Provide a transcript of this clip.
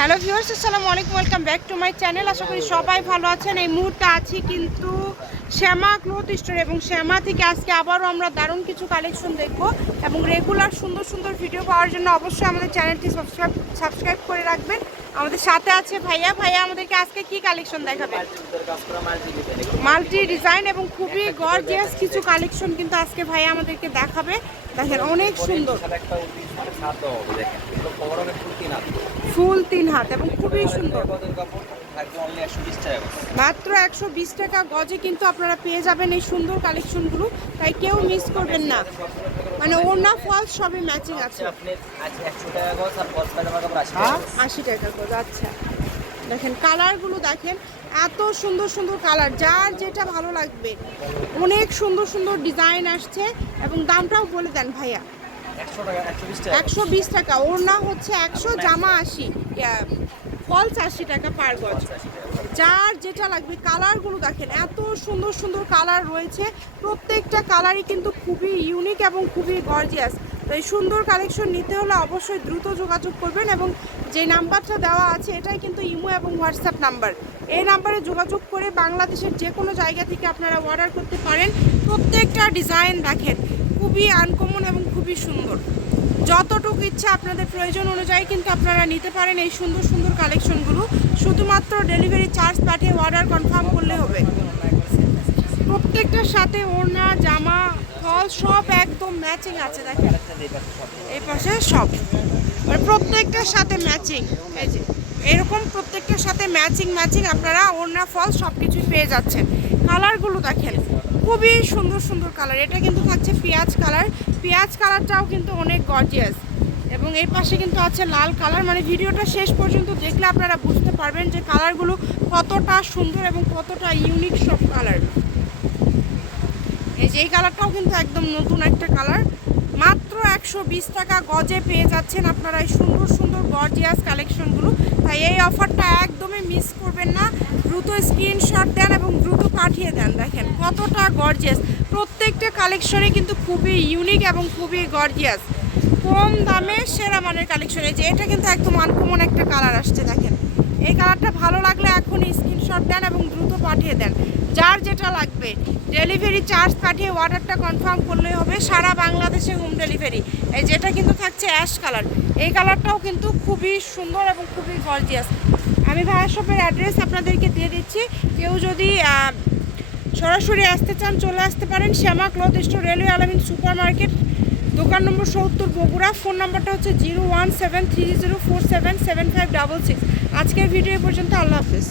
Hello viewers, আসসালামু আলাইকুম, welcome back to my channel. আশা করি সবাই ভালো আছেন। এই মুহূর্তে আছি কিন্তু শ্যামা ক্লোথ স্টোর এবং শ্যামা থেকে আজকে আবারও আমরা দারুণ কিছু কালেকশন দেখব এবং রেগুলার সুন্দর সুন্দর ভিডিও পাওয়ার জন্য অবশ্যই আমাদের চ্যানেলটি সাবস্ক্রাইব সাবস্ক্রাইব করে রাখবেন। আমাদের সাথে আছে ভাইয়া। ভাইয়া, আমাদেরকে আজকে কি কালেকশন দেখাবে? মাল্টি ডিজাইন এবং খুবই গর্জিয়াস কিছু কালেকশন কিন্তু আজকে ভাইয়া আমাদেরকে দেখাবে। দেখেন, অনেক সুন্দর। ফুল তিন হাত এবং খুবই সুন্দর। মাত্র একশো বিশ টাকা গজে কিন্তু আপনারা পেয়ে যাবেন এই সুন্দর কালেকশনগুলো। তাই কেউ মিস করবেন না। মানে ওনা ফলস সবই ম্যাচিং আছে। আশি টাকা গজ আচ্ছা। দেখেন কালারগুলো দেখেন এত সুন্দর সুন্দর কালার। যার যেটা ভালো লাগবে। অনেক সুন্দর সুন্দর ডিজাইন আসছে এবং দামটাও বলে দেন ভাইয়া। একশো বিশ টাকা ওড়না হচ্ছে একশো জামা আশি। ফলস আশি টাকা পার গজ। যার যেটা লাগবে কালারগুলো দেখেন এত সুন্দর সুন্দর কালার রয়েছে। প্রত্যেকটা কালারই কিন্তু খুবই ইউনিক এবং খুবই গর্জিয়াস তো এই সুন্দর কালেকশন নিতে হলে অবশ্যই দ্রুত যোগাযোগ করবেন এবং যে নাম্বারটা দেওয়া আছে এটাই কিন্তু ইমো এবং হোয়াটসঅ্যাপ নাম্বার। এই নাম্বারে যোগাযোগ করে বাংলাদেশের যে কোনো জায়গা থেকে আপনারা অর্ডার করতে পারেন। প্রত্যেকটা ডিজাইন দেখেন খুবই আনকমন এবং খুবই সুন্দর। যতটুকু ইচ্ছা আপনাদের প্রয়োজন অনুযায়ী কিন্তু আপনারা নিতে পারেন এই সুন্দর সুন্দর কালেকশনগুলো শুধুমাত্র ডেলিভারি চার্জ পাঠিয়ে অর্ডার কনফার্ম করলে হবে। প্রত্যেকটার সাথে ওড়না, জামা ফল সব একদম ম্যাচিং আছে, দেখেন। এই পাশে সব। মানে প্রত্যেকটার সাথে ম্যাচিং এই যে, এরকম প্রত্যেকটার সাথে ম্যাচিং ম্যাচিং আপনারা ওড়না ফল সব কিছুই পেয়ে যাচ্ছেন। কালারগুলো দেখেন। খুবই সুন্দর সুন্দর কালার এটা কিন্তু থাকছে পেঁয়াজ কালার পেঁয়াজ কালারটাও কিন্তু অনেক গর্জিয়াস এবং এই পাশে কিন্তু আছে লাল কালার মানে ভিডিওটা শেষ পর্যন্ত দেখলে আপনারা বুঝতে পারবেন যে কালারগুলো কতটা সুন্দর এবং কতটা ইউনিক সব কালার এই যে এই কালারটাও কিন্তু একদম নতুন একটা কালার মাত্র একশো বিশ টাকা গজে পেয়ে যাচ্ছেন আপনারা এই সুন্দর সুন্দর গর্জিয়াস কালেকশনগুলো তাই এই অফারটা একদমই মিস করবেন না। দ্রুত স্ক্রিনশট দেন এবং দ্রুত পাঠিয়ে দেন। দেখেন কতটা গর্জিয়াস প্রত্যেকটা কালেকশনে কিন্তু খুবই ইউনিক এবং খুবই গর্জিয়াস কম দামে সেরা মানের কালেকশনে যে এটা কিন্তু একদম আনকমন একটা কালার আসছে, দেখেন। এই কালারটা ভালো লাগলে এখনই স্ক্রিনশট দেন এবং দ্রুত পাঠিয়ে দেন। যার যেটা লাগবে ডেলিভারি চার্জ পাঠিয়ে অর্ডারটা কনফার্ম করলেই হবে সারা বাংলাদেশে হোম ডেলিভারি এই যেটা কিন্তু থাকছে অ্যাশ কালার এই কালারটাও কিন্তু খুবই সুন্দর এবং খুবই গর্জিয়াস আমি ভায়া শপের অ্যাড্রেস আপনাদেরকে দিয়ে দিচ্ছি। কেউ যদি সরাসরি আসতে চান, চলে আসতে পারেন Shyama cloth store, railway Alamin super market দোকান নম্বর সত্তর বগুড়া। ফোন নাম্বারটা হচ্ছে zero one seven three zero four seven seven five double six. আজকের ভিডিও পর্যন্ত, আল্লাহ হাফেজ।